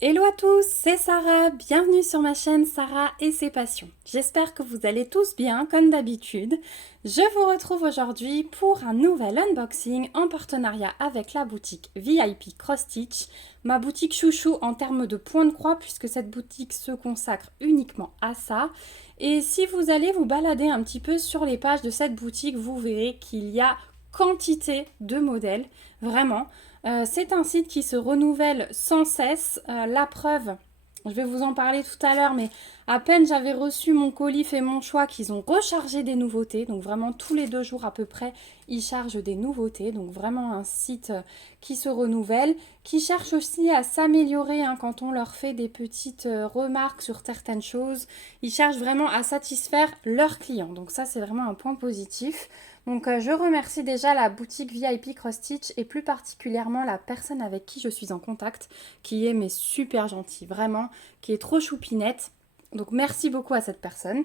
Hello à tous, c'est Sarah, bienvenue sur ma chaîne Sarah et ses passions. J'espère que vous allez tous bien comme d'habitude. Je vous retrouve aujourd'hui pour un nouvel unboxing en partenariat avec la boutique VIP Cross Stitch, ma boutique chouchou en termes de point de croix puisque cette boutique se consacre uniquement à ça. Et si vous allez vous balader un petit peu sur les pages de cette boutique, vous verrez qu'il y a quantité de modèles, vraiment. C'est un site qui se renouvelle sans cesse. La preuve, je vais vous en parler tout à l'heure, mais à peine j'avais reçu mon colis fait mon choix qu'ils ont rechargé des nouveautés. Donc vraiment tous les 2 jours à peu près, ils chargent des nouveautés. Donc vraiment un site qui se renouvelle, qui cherche aussi à s'améliorer quand on leur fait des petites remarques sur certaines choses. Ils cherchent vraiment à satisfaire leurs clients. Donc ça, c'est vraiment un point positif. Donc je remercie déjà la boutique VIP Cross Stitch et plus particulièrement la personne avec qui je suis en contact, qui est mais super gentille, vraiment, qui est trop choupinette. Donc merci beaucoup à cette personne.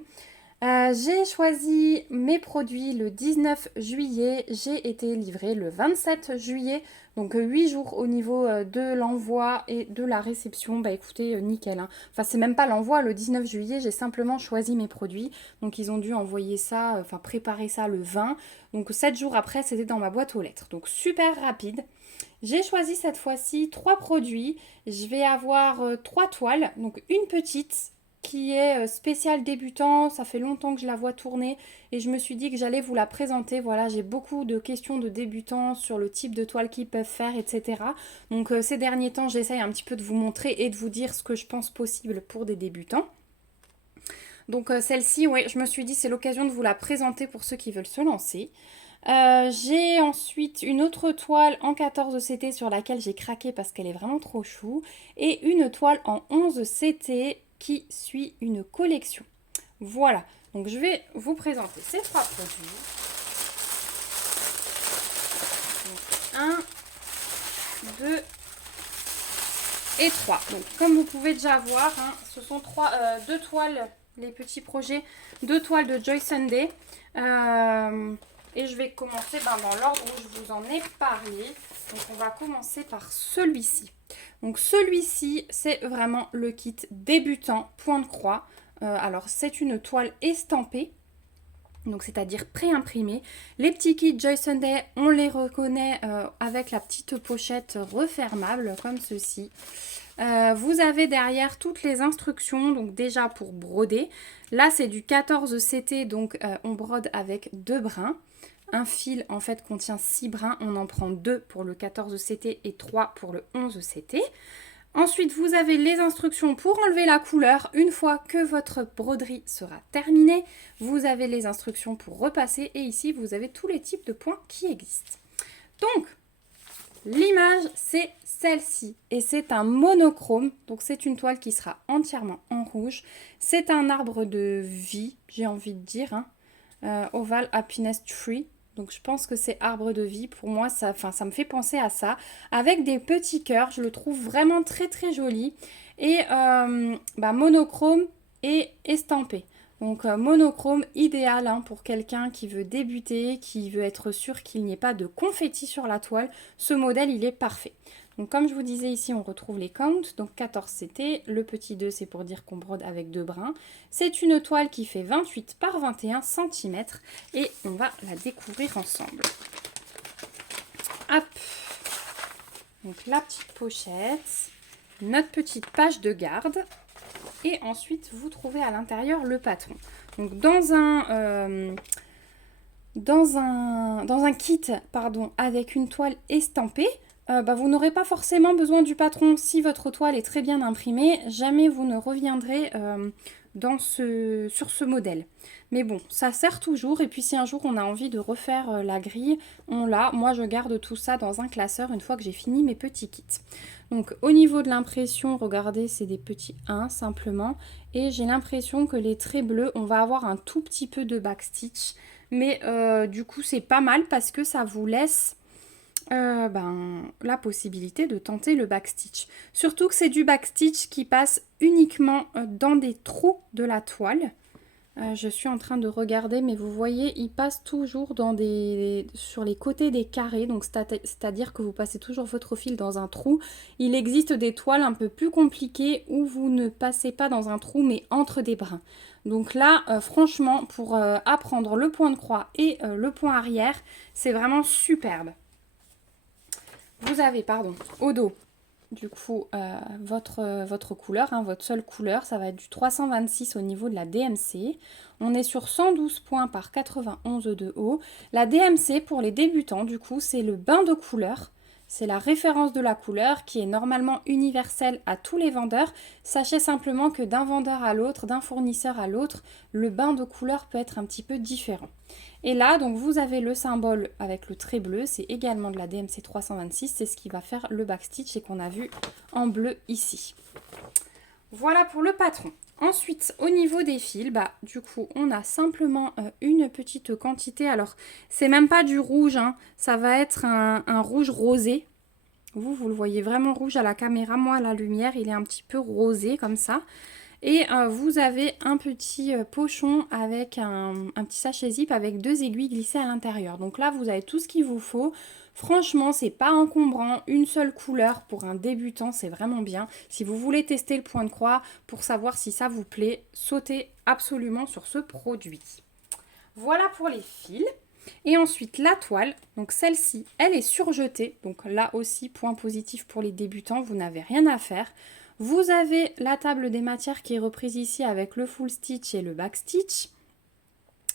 J'ai choisi mes produits le 19 juillet, j'ai été livrée le 27 juillet, donc 8 jours au niveau de l'envoi et de la réception. Bah écoutez, nickel. Enfin, c'est même pas l'envoi, le 19 juillet, j'ai simplement choisi mes produits. Donc ils ont dû envoyer ça, enfin préparer ça le 20. Donc 7 jours après, c'était dans ma boîte aux lettres. Donc super rapide. J'ai choisi cette fois-ci 3 produits. Je vais avoir 3 toiles, donc une petite qui est spéciale débutant. Ça fait longtemps que je la vois tourner et je me suis dit que j'allais vous la présenter. Voilà, j'ai beaucoup de questions de débutants sur le type de toile qu'ils peuvent faire, etc. Donc ces derniers temps, j'essaye un petit peu de vous montrer et de vous dire ce que je pense possible pour des débutants. Donc celle-ci, ouais, je me suis dit c'est l'occasion de vous la présenter pour ceux qui veulent se lancer. J'ai ensuite une autre toile en 14 CT sur laquelle j'ai craqué parce qu'elle est vraiment trop chou. Et une toile en 11 CT qui suit une collection. Voilà, donc je vais vous présenter ces 3 produits. Donc, 1, 2 et 3. Donc comme vous pouvez déjà voir, ce sont 2 toiles, les petits projets, 2 toiles de Joy Sunday. Et je vais commencer dans l'ordre où je vous en ai parlé. Donc on va commencer par celui-ci. Donc celui-ci, c'est vraiment le kit débutant point de croix. Alors c'est une toile estampée. Donc c'est-à-dire pré-imprimée. Les petits kits Joy Sunday, on les reconnaît avec la petite pochette refermable comme ceci. Vous avez derrière toutes les instructions, donc déjà pour broder. Là c'est du 14 CT, donc on brode avec 2 brins. Un fil en fait contient 6 brins, on en prend 2 pour le 14 CT et 3 pour le 11 CT. Ensuite, vous avez les instructions pour enlever la couleur. Une fois que votre broderie sera terminée, vous avez les instructions pour repasser. Et ici, vous avez tous les types de points qui existent. Donc, l'image, c'est celle-ci. Et c'est un monochrome. Donc, c'est une toile qui sera entièrement en rouge. C'est un arbre de vie, j'ai envie de dire. Oval Happiness Tree. Donc je pense que c'est arbre de vie. Pour moi, ça me fait penser à ça. Avec des petits cœurs. Je le trouve vraiment très très joli. Et monochrome et estampé. Donc monochrome idéal pour quelqu'un qui veut débuter, qui veut être sûr qu'il n'y ait pas de confetti sur la toile. Ce modèle, il est parfait. Donc comme je vous disais ici, on retrouve les counts, donc 14 CT, le petit 2 c'est pour dire qu'on brode avec 2 brins. C'est une toile qui fait 28 par 21 cm et on va la découvrir ensemble. Hop, donc la petite pochette, notre petite page de garde et ensuite vous trouvez à l'intérieur le patron. Donc dans un kit avec une toile estampée, vous n'aurez pas forcément besoin du patron si votre toile est très bien imprimée. Jamais vous ne reviendrez sur ce modèle. Mais bon, ça sert toujours. Et puis si un jour on a envie de refaire la grille, on l'a. Moi, je garde tout ça dans un classeur une fois que j'ai fini mes petits kits. Donc au niveau de l'impression, regardez, c'est des petits 1 simplement. Et j'ai l'impression que les traits bleus, on va avoir un tout petit peu de backstitch. Mais du coup, c'est pas mal parce que ça vous laisse la possibilité de tenter le backstitch. Surtout que c'est du backstitch qui passe uniquement dans des trous de la toile. Je suis en train de regarder, mais vous voyez, il passe toujours sur les côtés des carrés, donc c'est-à-dire que vous passez toujours votre fil dans un trou. Il existe des toiles un peu plus compliquées où vous ne passez pas dans un trou, mais entre des brins. Donc là, franchement, pour apprendre le point de croix et le point arrière, c'est vraiment superbe. Vous avez, pardon, au dos, du coup, votre couleur, hein, votre seule couleur, ça va être du 326 au niveau de la DMC. On est sur 112 points par 91 de haut. La DMC, pour les débutants, du coup, c'est le bain de couleur. C'est la référence de la couleur qui est normalement universelle à tous les vendeurs. Sachez simplement que d'un vendeur à l'autre, d'un fournisseur à l'autre, le bain de couleur peut être un petit peu différent. Et là, donc vous avez le symbole avec le trait bleu, c'est également de la DMC 326, c'est ce qui va faire le backstitch et qu'on a vu en bleu ici. Voilà pour le patron. Ensuite, au niveau des fils, du coup, on a simplement une petite quantité. Alors, c'est même pas du rouge, hein, ça va être un rouge rosé. Vous le voyez vraiment rouge à la caméra. Moi, à la lumière, il est un petit peu rosé comme ça. Et vous avez un petit pochon avec un petit sachet zip avec 2 aiguilles glissées à l'intérieur. Donc là, vous avez tout ce qu'il vous faut. Franchement, c'est pas encombrant. Une seule couleur pour un débutant, c'est vraiment bien. Si vous voulez tester le point de croix pour savoir si ça vous plaît, sautez absolument sur ce produit. Voilà pour les fils. Et ensuite, la toile, donc celle-ci, elle est surjetée. Donc là aussi, point positif pour les débutants, vous n'avez rien à faire. Vous avez la table des matières qui est reprise ici avec le full stitch et le back stitch.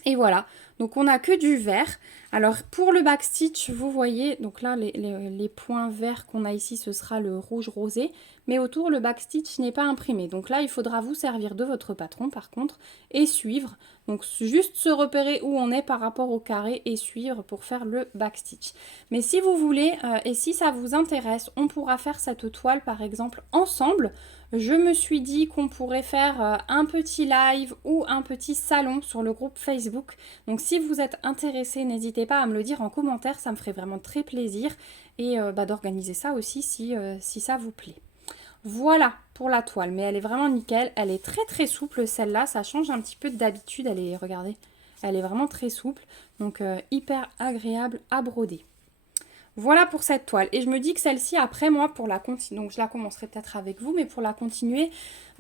Et voilà, donc on n'a que du vert. Alors pour le back stitch, vous voyez, donc là les points verts qu'on a ici, ce sera le rouge rosé. Mais autour, le back stitch n'est pas imprimé. Donc là, il faudra vous servir de votre patron par contre et suivre. Donc juste se repérer où on est par rapport au carré et suivre pour faire le back stitch. Mais si vous voulez et si ça vous intéresse, on pourra faire cette toile par exemple ensemble. Je me suis dit qu'on pourrait faire un petit live ou un petit salon sur le groupe Facebook. Donc si vous êtes intéressé, n'hésitez pas à me le dire en commentaire, ça me ferait vraiment très plaisir. Et d'organiser ça aussi si ça vous plaît. Voilà pour la toile, mais elle est vraiment nickel. Elle est très très souple celle-là, ça change un petit peu d'habitude. Regardez, elle est vraiment très souple, donc hyper agréable à broder. Voilà pour cette toile. Et je me dis que celle-ci, après moi, pour la continuer, donc je la commencerai peut-être avec vous, mais pour la continuer,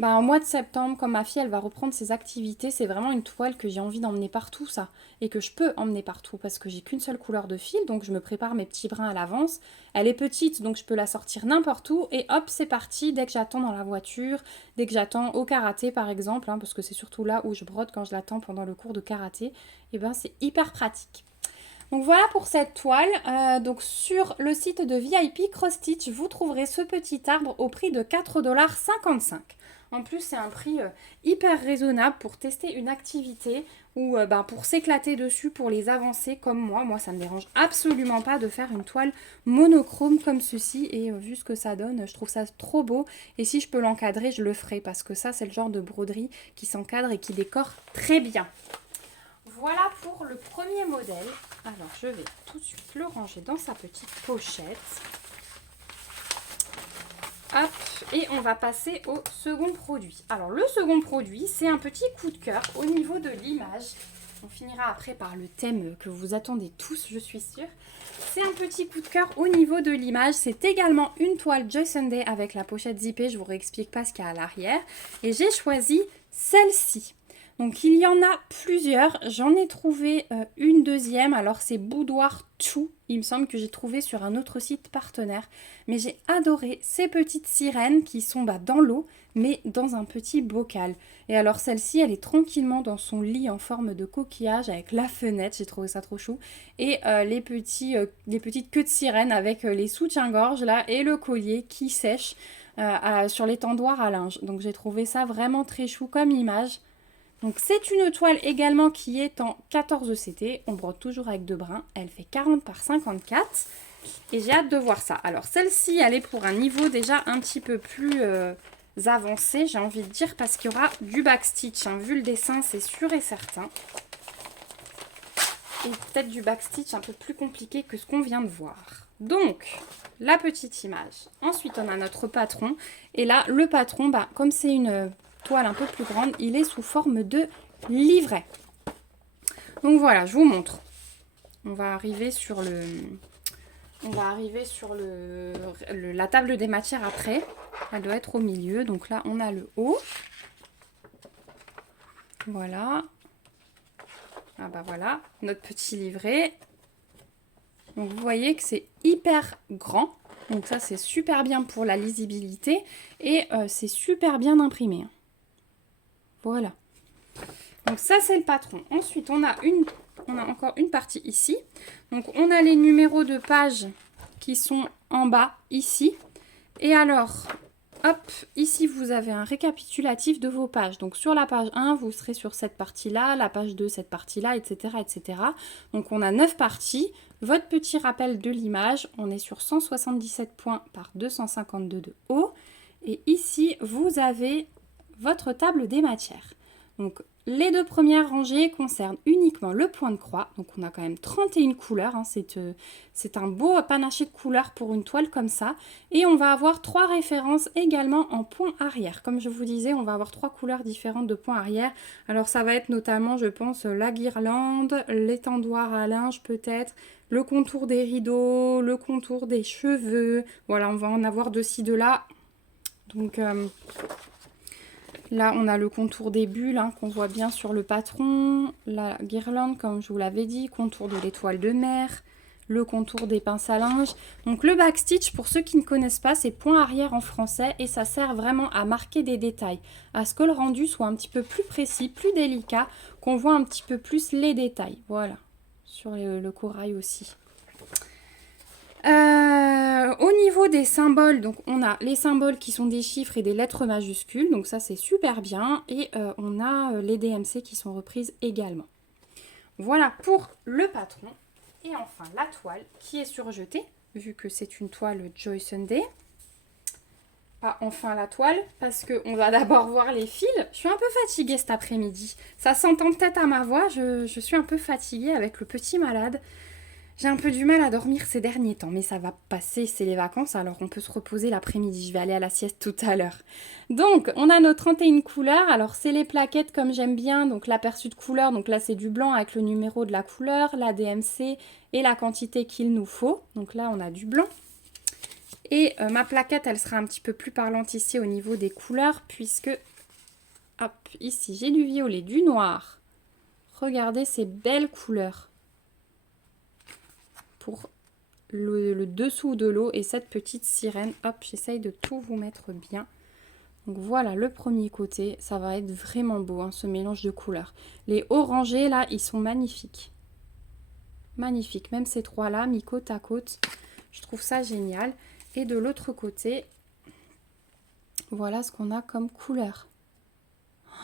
en mois de septembre, comme ma fille, elle va reprendre ses activités, c'est vraiment une toile que j'ai envie d'emmener partout, ça. Et que je peux emmener partout, parce que j'ai qu'une seule couleur de fil, donc je me prépare mes petits brins à l'avance. Elle est petite, donc je peux la sortir n'importe où, et hop, c'est parti, dès que j'attends dans la voiture, dès que j'attends au karaté, par exemple, hein, parce que c'est surtout là où je brode quand je l'attends pendant le cours de karaté, et c'est hyper pratique. Donc voilà pour cette toile. Donc sur le site de VIP Cross Stitch, vous trouverez ce petit arbre au prix de 4,55 $. En plus, c'est un prix hyper raisonnable pour tester une activité ou pour s'éclater dessus, pour les avancer comme moi. Moi, ça ne me dérange absolument pas de faire une toile monochrome comme ceci. Et vu ce que ça donne, je trouve ça trop beau. Et si je peux l'encadrer, je le ferai parce que ça, c'est le genre de broderie qui s'encadre et qui décore très bien. Voilà pour le premier modèle. Alors, je vais tout de suite le ranger dans sa petite pochette. Hop, et on va passer au second produit. Alors, le second produit, c'est un petit coup de cœur au niveau de l'image. On finira après par le thème que vous attendez tous, je suis sûre. C'est un petit coup de cœur au niveau de l'image. C'est également une toile Joy Sunday avec la pochette zippée. Je ne vous réexplique pas ce qu'il y a à l'arrière. Et j'ai choisi celle-ci. Donc il y en a plusieurs, j'en ai trouvé une deuxième, alors c'est Boudoir Chou, il me semble que j'ai trouvé sur un autre site partenaire. Mais j'ai adoré ces petites sirènes qui sont dans l'eau, mais dans un petit bocal. Et alors celle-ci, elle est tranquillement dans son lit en forme de coquillage avec la fenêtre, j'ai trouvé ça trop chou. Et les petites queues de sirène avec les soutiens-gorge là et le collier qui sèche sur l'étendoir à linge. Donc j'ai trouvé ça vraiment très chou comme image. Donc c'est une toile également qui est en 14 CT, on brode toujours avec 2 brins, elle fait 40 par 54 et j'ai hâte de voir ça. Alors celle-ci elle est pour un niveau déjà un petit peu plus avancé, j'ai envie de dire, parce qu'il y aura du backstitch, hein. Vu le dessin c'est sûr et certain. Et peut-être du backstitch un peu plus compliqué que ce qu'on vient de voir. Donc la petite image, ensuite on a notre patron et là le patron, comme c'est une toile un peu plus grande, il est sous forme de livret. Donc voilà, je vous montre. On va arriver sur la table des matières après. Elle doit être au milieu. Donc là, on a le haut. Voilà. Ah bah voilà, notre petit livret. Donc vous voyez que c'est hyper grand. Donc ça, c'est super bien pour la lisibilité. Et c'est super bien imprimé. Voilà. Donc ça, c'est le patron. Ensuite, on a encore une partie ici. Donc on a les numéros de pages qui sont en bas ici. Et alors, hop, ici vous avez un récapitulatif de vos pages. Donc sur la page 1, vous serez sur cette partie-là, la page 2, cette partie-là, etc., etc. Donc on a 9 parties. Votre petit rappel de l'image, on est sur 177 points par 252 de haut. Et ici, vous avez votre table des matières. Donc les deux premières rangées concernent uniquement le point de croix. Donc on a quand même 31 couleurs. Hein. C'est un beau panaché de couleurs pour une toile comme ça. Et on va avoir 3 références également en point arrière. Comme je vous disais, on va avoir 3 couleurs différentes de point arrière. Alors ça va être notamment, je pense, la guirlande, l'étendoir à linge peut-être, le contour des rideaux, le contour des cheveux. Voilà, on va en avoir de ci, de là. Donc... là, on a le contour des bulles hein, qu'on voit bien sur le patron, la guirlande, comme je vous l'avais dit, contour de l'étoile de mer, le contour des pinces à linge. Donc le backstitch, pour ceux qui ne connaissent pas, c'est point arrière en français et ça sert vraiment à marquer des détails, à ce que le rendu soit un petit peu plus précis, plus délicat, qu'on voit un petit peu plus les détails. Voilà, sur le corail aussi. Au niveau des symboles, donc on a les symboles qui sont des chiffres et des lettres majuscules, donc ça c'est super bien, et on a les DMC qui sont reprises également. Voilà pour le patron, et enfin la toile qui est surjetée, vu que c'est une toile Joy Sunday. Pas enfin la toile, parce qu'on va d'abord voir les fils. Je suis un peu fatiguée cet après-midi, ça s'entend peut-être à ma voix, je suis un peu fatiguée avec le petit malade. J'ai un peu du mal à dormir ces derniers temps, mais ça va passer, c'est les vacances, alors on peut se reposer l'après-midi. Je vais aller à la sieste tout à l'heure. Donc, on a nos 31 couleurs. Alors, c'est les plaquettes comme j'aime bien, donc l'aperçu de couleur. Donc là, c'est du blanc avec le numéro de la couleur, la DMC et la quantité qu'il nous faut. Donc là, on a du blanc. Et ma plaquette, elle sera un petit peu plus parlante ici au niveau des couleurs, puisque, hop, ici, j'ai du violet, du noir. Regardez ces belles couleurs. Pour le dessous de l'eau et cette petite sirène. Hop, j'essaye de tout vous mettre bien. Donc voilà le premier côté. Ça va être vraiment beau, hein, ce mélange de couleurs. Les orangés, là, ils sont magnifiques. Magnifiques. Même ces trois-là, mis côte à côte. Je trouve ça génial. Et de l'autre côté, voilà ce qu'on a comme couleur.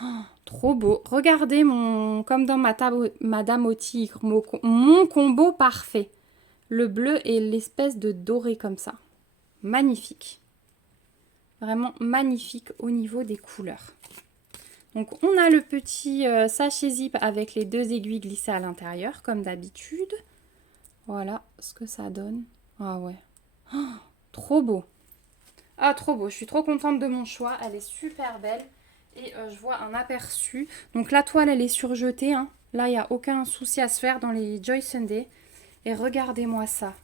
Oh, trop beau. Regardez comme dans Madame au tigre, mon combo parfait. Le bleu et l'espèce de doré comme ça. Magnifique. Vraiment magnifique au niveau des couleurs. Donc on a le petit sachet zip avec les 2 aiguilles glissées à l'intérieur comme d'habitude. Voilà ce que ça donne. Ah ouais. Oh, trop beau. Ah trop beau. Je suis trop contente de mon choix. Elle est super belle. Et je vois un aperçu. Donc la toile elle est surjetée. Hein. Là il n'y a aucun souci à se faire dans les Joy Sunday. Et regardez-moi ça.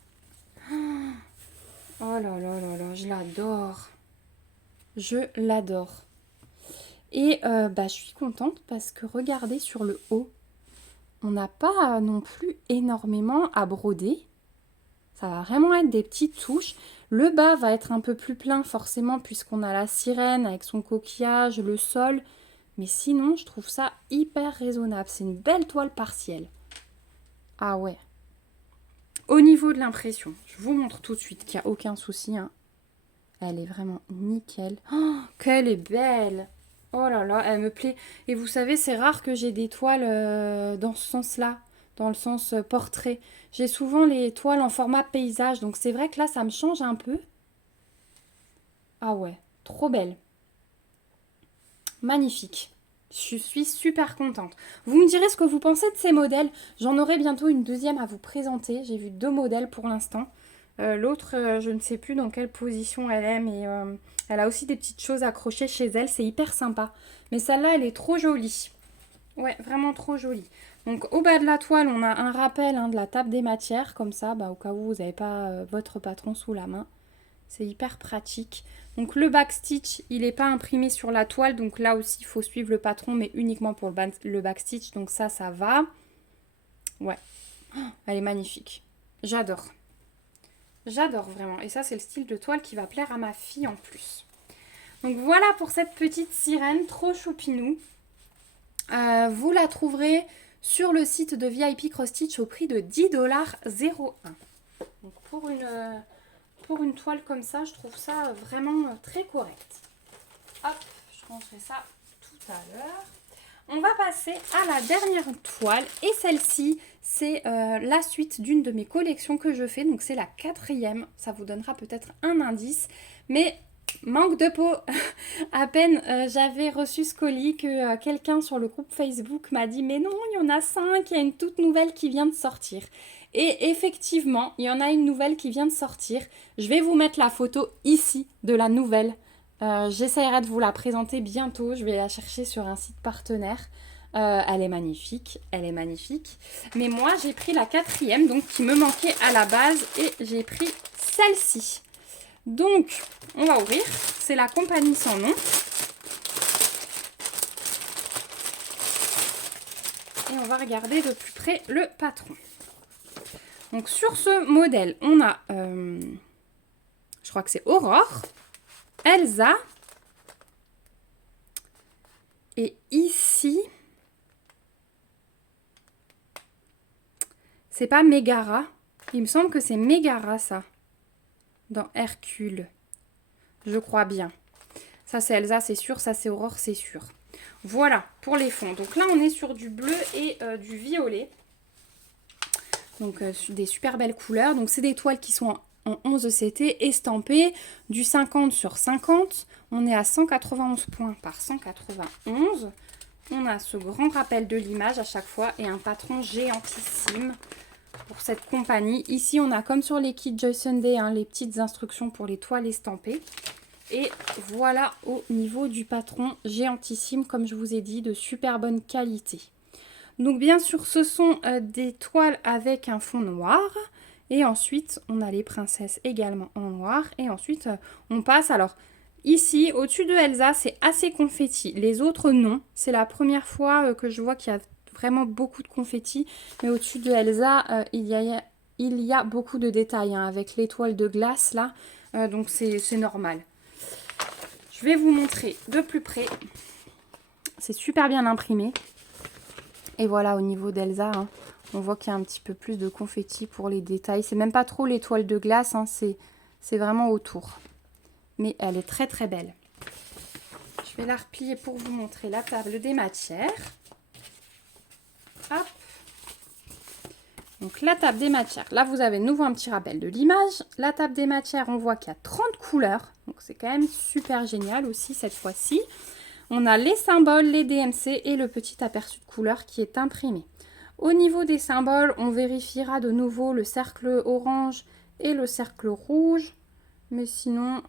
Oh là là là là, je l'adore. Je l'adore. Et je suis contente parce que regardez sur le haut. On n'a pas non plus énormément à broder. Ça va vraiment être des petites touches. Le bas va être un peu plus plein forcément puisqu'on a la sirène avec son coquillage, le sol. Mais sinon, je trouve ça hyper raisonnable. C'est une belle toile partielle. Ah ouais. Au niveau de l'impression, je vous montre tout de suite qu'il n'y a aucun souci. Hein. Elle est vraiment nickel. Oh, qu'elle est belle! Oh là là, elle me plaît. Et vous savez, c'est rare que j'ai des toiles dans ce sens-là, dans le sens portrait. J'ai souvent les toiles en format paysage, donc c'est vrai que là, ça me change un peu. Ah ouais, trop belle. Magnifique. Je suis super contente. Vous me direz ce que vous pensez de ces modèles. J'en aurai bientôt une deuxième à vous présenter. J'ai vu 2 modèles pour l'instant. L'autre, je ne sais plus dans quelle position elle est, mais elle a aussi des petites choses accrochées chez elle. C'est hyper sympa. Mais celle-là, elle est trop jolie. Ouais, vraiment trop joli. Donc au bas de la toile, on a un rappel de la table des matières, comme ça, au cas où vous n'avez pas votre patron sous la main. C'est hyper pratique. Donc le backstitch, il n'est pas imprimé sur la toile, donc là aussi, il faut suivre le patron, mais uniquement pour le backstitch. Donc ça va. Ouais, elle est magnifique. J'adore. J'adore vraiment. Et ça, c'est le style de toile qui va plaire à ma fille en plus. Donc voilà pour cette petite sirène, trop choupinou. Vous la trouverez sur le site de VIP Cross Stitch au prix de 10,01 $. Donc pour une toile comme ça, je trouve ça vraiment très correct. Hop, je rangerai ça tout à l'heure. On va passer à la dernière toile et celle-ci, c'est la suite d'une de mes collections que je fais. Donc c'est la 4e, ça vous donnera peut-être un indice. Mais manque de peau, à peine j'avais reçu ce colis que quelqu'un sur le groupe Facebook m'a dit mais non, il y en a 5, il y a une toute nouvelle qui vient de sortir. Et effectivement, il y en a une nouvelle qui vient de sortir. Je vais vous mettre la photo ici de la nouvelle. J'essaierai de vous la présenter bientôt. Je vais la chercher sur un site partenaire. Elle est magnifique, elle est magnifique. Mais moi, j'ai pris la 4e, donc qui me manquait à la base. Et j'ai pris celle-ci. Donc, on va ouvrir. C'est la compagnie sans nom. Et on va regarder de plus près le patron. Donc, sur ce modèle, on a... je crois que c'est Aurore. Elsa. Et ici, c'est pas Mégara. Il me semble que c'est Mégara, ça. Dans Hercule. Je crois bien. Ça, c'est Elsa, c'est sûr. Ça, c'est Aurore, c'est sûr. Voilà, pour les fonds. Donc là, on est sur du bleu et du violet. Donc, des super belles couleurs. Donc, c'est des toiles qui sont en 11 CT estampées. Du 50 sur 50. On est à 191 points par 191. On a ce grand rappel de l'image à chaque fois et un patron géantissime pour cette compagnie. Ici, on a comme sur les kits Joy Sunday, les petites instructions pour les toiles estampées. Et voilà au niveau du patron géantissime, comme je vous ai dit, de super bonne qualité. Donc bien sûr, ce sont des toiles avec un fond noir. Et ensuite, on a les princesses également en noir. Et ensuite, on passe... Alors, ici, au-dessus de Elsa, c'est assez confetti. Les autres, non. C'est la première fois que je vois qu'il y a vraiment beaucoup de confetti. Mais au-dessus de Elsa, il y a beaucoup de détails avec l'étoile de glace, là. Donc, c'est normal. Je vais vous montrer de plus près. C'est super bien imprimé. Et voilà, au niveau d'Elsa, on voit qu'il y a un petit peu plus de confetti pour les détails. C'est même pas trop l'étoile de glace, c'est vraiment autour. Mais elle est très très belle. Je vais la replier pour vous montrer la table des matières. Hop. Donc la table des matières, là vous avez de nouveau un petit rappel de l'image. La table des matières, on voit qu'il y a 30 couleurs. Donc c'est quand même super génial aussi cette fois-ci. On a les symboles, les DMC et le petit aperçu de couleur qui est imprimé. Au niveau des symboles, on vérifiera de nouveau le cercle orange et le cercle rouge. Mais sinon,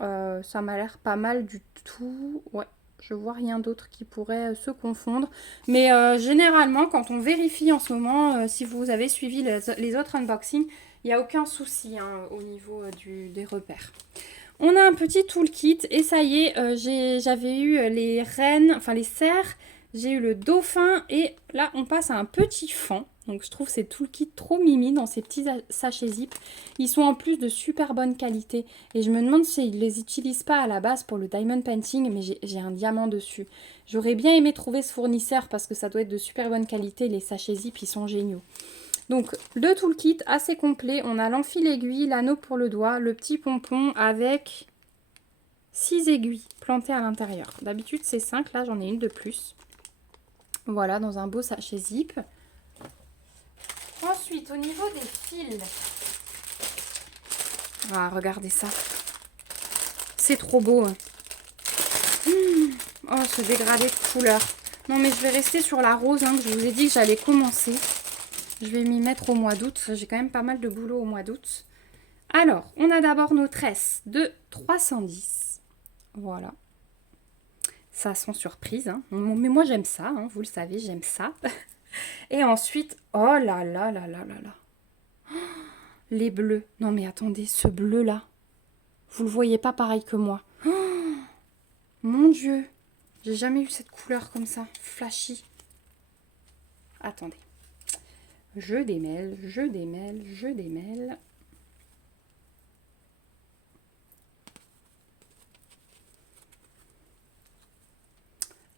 ça m'a l'air pas mal du tout. Ouais, je vois rien d'autre qui pourrait se confondre. Mais généralement, quand on vérifie en ce moment, si vous avez suivi les autres unboxings, il n'y a aucun souci au niveau des repères. On a un petit toolkit et ça y est, j'avais eu les reines, enfin les cerfs, j'ai eu le dauphin et là on passe à un petit fan. Donc je trouve ces toolkits trop mimi dans ces petits sachets zip. Ils sont en plus de super bonne qualité et je me demande s'ils ne les utilisent pas à la base pour le diamond painting, mais j'ai un diamant dessus. J'aurais bien aimé trouver ce fournisseur parce que ça doit être de super bonne qualité, les sachets zip ils sont géniaux. Donc le toolkit assez complet, on a l'enfil aiguille, l'anneau pour le doigt, le petit pompon avec 6 aiguilles plantées à l'intérieur. D'habitude c'est 5, là j'en ai une de plus. Voilà, dans un beau sachet zip. Ensuite, au niveau des fils, ah, regardez ça. C'est trop beau. Oh, ce dégradé de couleur. Non mais je vais rester sur la rose, que je vous ai dit que j'allais commencer. Je vais m'y mettre au mois d'août. J'ai quand même pas mal de boulot au mois d'août. Alors, on a d'abord nos tresses de 310. Voilà. Ça sent surprise, hein. Mais moi j'aime ça, hein, vous le savez, j'aime ça. Et ensuite, oh là là là là là là. Les bleus. Non mais attendez, ce bleu là, vous le voyez pas pareil que moi. Oh, mon Dieu, j'ai jamais eu cette couleur comme ça, flashy. Attendez. Je démêle, je démêle, je démêle.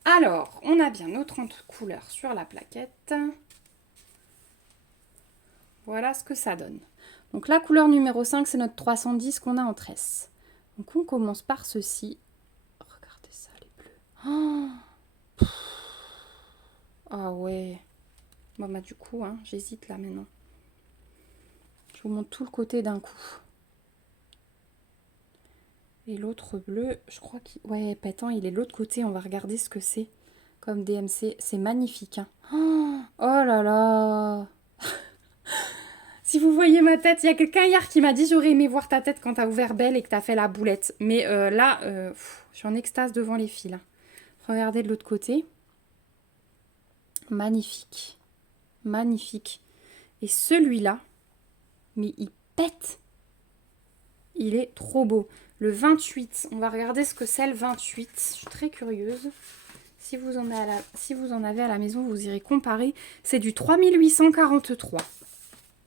Alors, on a bien nos 30 couleurs sur la plaquette. Voilà ce que ça donne. Donc la couleur numéro 5, c'est notre 310 qu'on a en tresse. Donc on commence par ceci. Regardez ça, les bleus. Oh, ah ouais. Bon bah du coup, hein, j'hésite là maintenant. Je vous montre tout le côté d'un coup. Et l'autre bleu, je crois qu'il... Ouais, pétant, il est de l'autre côté. On va regarder ce que c'est comme DMC. C'est magnifique. Hein. Oh là là. Si vous voyez ma tête, il y a quelqu'un hier qui m'a dit j'aurais aimé voir ta tête quand t'as ouvert Belle et que t'as fait la boulette. Mais là, je suis en extase devant les fils. Hein. Regardez de l'autre côté. Magnifique. Magnifique. Et celui-là, mais il pète. Il est trop beau. Le 28, on va regarder ce que c'est le 28. Je suis très curieuse. Si vous en avez à la maison, vous irez comparer. C'est du 3843.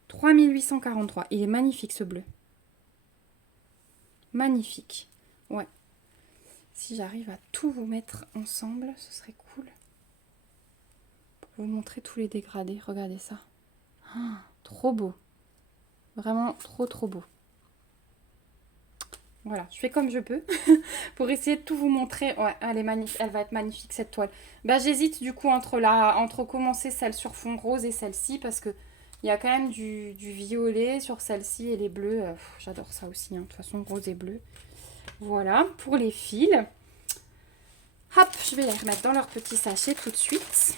3843. Il est magnifique ce bleu. Magnifique. Ouais. Si j'arrive à tout vous mettre ensemble, ce serait cool. Pour vous montrer tous les dégradés. Regardez ça. Oh, trop beau. Vraiment trop beau. Voilà, je fais comme je peux pour essayer de tout vous montrer. Ouais, elle est magnifique, elle va être magnifique cette toile. Bah, j'hésite du coup entre commencer celle sur fond rose et celle-ci parce que il y a quand même du violet sur celle-ci et les bleus. J'adore ça aussi, hein, de toute façon rose et bleu. Voilà, pour les fils. Hop, je vais les remettre dans leur petit sachet tout de suite.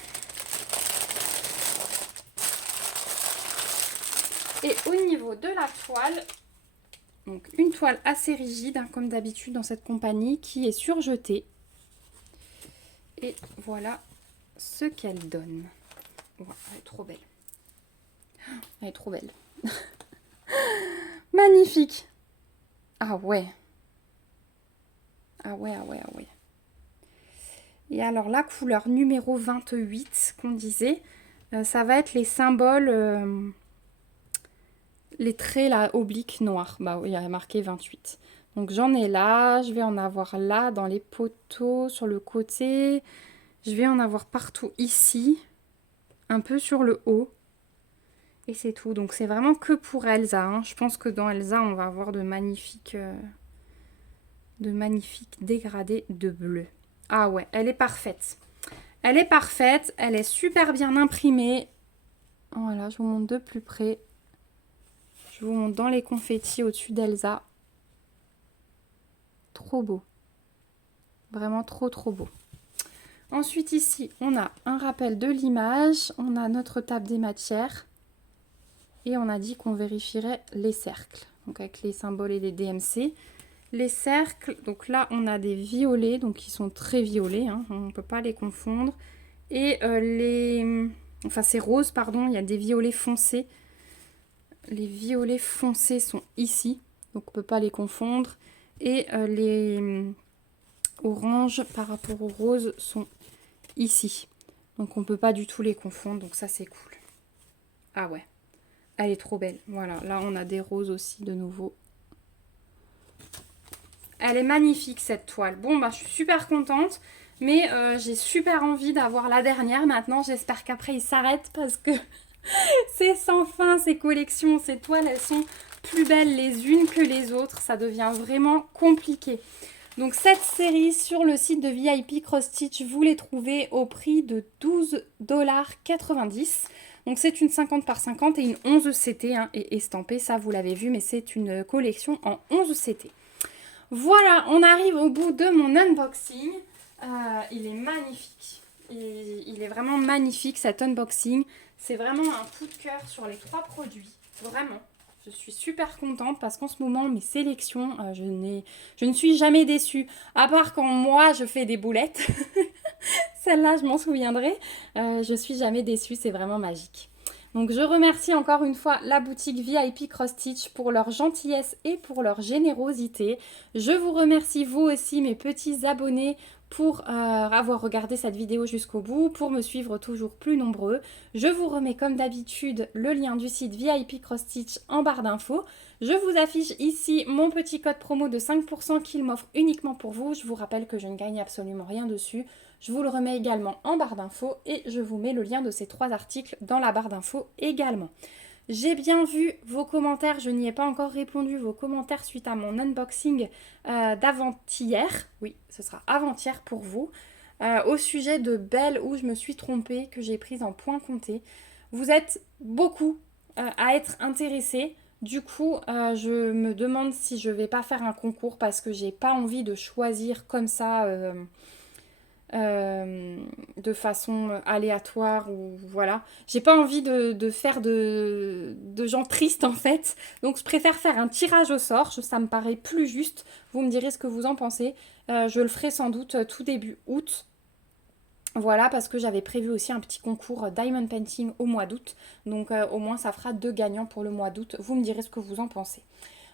Et au niveau de la toile... Donc une toile assez rigide, hein, comme d'habitude dans cette compagnie, qui est surjetée. Et voilà ce qu'elle donne. Wow, elle est trop belle. Elle est trop belle. Magnifique. Ah ouais. Ah ouais, ah ouais, ah ouais. Et alors la couleur numéro 28 qu'on disait, ça va être les symboles... les traits là obliques noirs. Bah oui, il y a marqué 28. Donc j'en ai là, je vais en avoir là dans les poteaux sur le côté. Je vais en avoir partout ici, un peu sur le haut. Et c'est tout. Donc c'est vraiment que pour Elsa. Hein. Je pense que dans Elsa, on va avoir de magnifiques dégradés de bleu. Ah ouais, elle est parfaite. Elle est parfaite, elle est super bien imprimée. Voilà, je vous montre de plus près. Je vous montre dans les confettis au-dessus d'Elsa. Trop beau. Vraiment trop beau. Ensuite ici, on a un rappel de l'image. On a notre table des matières. Et on a dit qu'on vérifierait les cercles. Donc avec les symboles et les DMC. Les cercles, donc là on a des violets, donc qui sont très violets. Hein, on ne peut pas les confondre. Et enfin c'est rose, pardon, il y a des violets foncés. Les violets foncés sont ici, donc on ne peut pas les confondre. Et les oranges par rapport aux roses sont ici. Donc on ne peut pas du tout les confondre, donc ça c'est cool. Ah ouais, elle est trop belle. Voilà, là on a des roses aussi de nouveau. Elle est magnifique cette toile. Bon bah je suis super contente, mais j'ai super envie d'avoir la dernière maintenant. J'espère qu'après il s'arrête parce que... c'est sans fin ces collections, ces toiles, elles sont plus belles les unes que les autres. Ça devient vraiment compliqué. Donc cette série sur le site de VIP Cross Stitch, vous les trouvez au prix de 12,90 $. Donc c'est une 50 par 50 et une 11 CT hein, et estampée, ça vous l'avez vu, mais c'est une collection en 11 CT. Voilà, on arrive au bout de mon unboxing. Il est magnifique. Il est vraiment magnifique cet unboxing. C'est vraiment un coup de cœur sur les 3 produits. Vraiment. Je suis super contente parce qu'en ce moment, mes sélections, je ne suis jamais déçue. À part quand moi, je fais des boulettes. Celle-là, je m'en souviendrai. Je suis jamais déçue, c'est vraiment magique. Donc je remercie encore une fois la boutique VIP Cross Stitch pour leur gentillesse et pour leur générosité. Je vous remercie vous aussi mes petits abonnés pour avoir regardé cette vidéo jusqu'au bout, pour me suivre toujours plus nombreux. Je vous remets comme d'habitude le lien du site VIP Cross Stitch en barre d'infos. Je vous affiche ici mon petit code promo de 5% qu'il m'offre uniquement pour vous. Je vous rappelle que je ne gagne absolument rien dessus. Je vous le remets également en barre d'infos et je vous mets le lien de ces 3 articles dans la barre d'infos également. J'ai bien vu vos commentaires, je n'y ai pas encore répondu, vos commentaires suite à mon unboxing d'avant-hier. Oui, ce sera avant-hier pour vous. Au sujet de Belle où je me suis trompée, que j'ai prise en point compté. Vous êtes beaucoup à être intéressés. Du coup, je me demande si je vais pas faire un concours parce que j'ai pas envie de choisir comme ça de façon aléatoire ou voilà. J'ai pas envie de faire de gens tristes en fait. Donc je préfère faire un tirage au sort. Ça me paraît plus juste. Vous me direz ce que vous en pensez. Je le ferai sans doute tout début août. Voilà, parce que j'avais prévu aussi un petit concours Diamond Painting au mois d'août. Donc au moins ça fera 2 gagnants pour le mois d'août. Vous me direz ce que vous en pensez.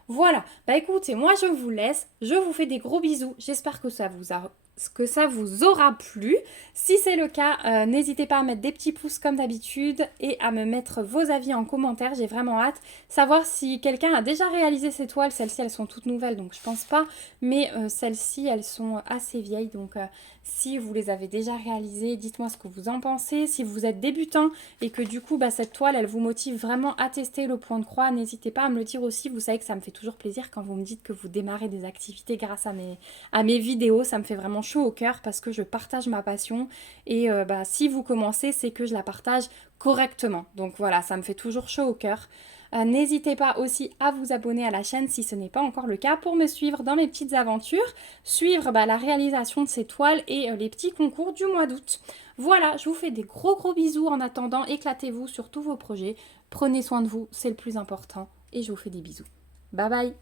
Voilà, bah écoutez, moi je vous laisse. Je vous fais des gros bisous. J'espère que ça vous aura plu. Si c'est le cas, n'hésitez pas à mettre des petits pouces comme d'habitude et à me mettre vos avis en commentaire. J'ai vraiment hâte de savoir si quelqu'un a déjà réalisé ces toiles. Celles-ci, elles sont toutes nouvelles, donc je pense pas. Mais celles-ci, elles sont assez vieilles. Donc si vous les avez déjà réalisées, dites-moi ce que vous en pensez. Si vous êtes débutant et que du coup, cette toile, elle vous motive vraiment à tester le point de croix, n'hésitez pas à me le dire aussi. Vous savez que ça me fait toujours plaisir quand vous me dites que vous démarrez des activités grâce à mes vidéos. Ça me fait vraiment chaud au cœur parce que je partage ma passion et si vous commencez, c'est que je la partage correctement. Donc voilà, ça me fait toujours chaud au cœur. N'hésitez pas aussi à vous abonner à la chaîne si ce n'est pas encore le cas pour me suivre dans mes petites aventures, suivre la réalisation de ces toiles et les petits concours du mois d'août. Voilà, je vous fais des gros bisous en attendant, éclatez-vous sur tous vos projets, prenez soin de vous, c'est le plus important et je vous fais des bisous. Bye bye!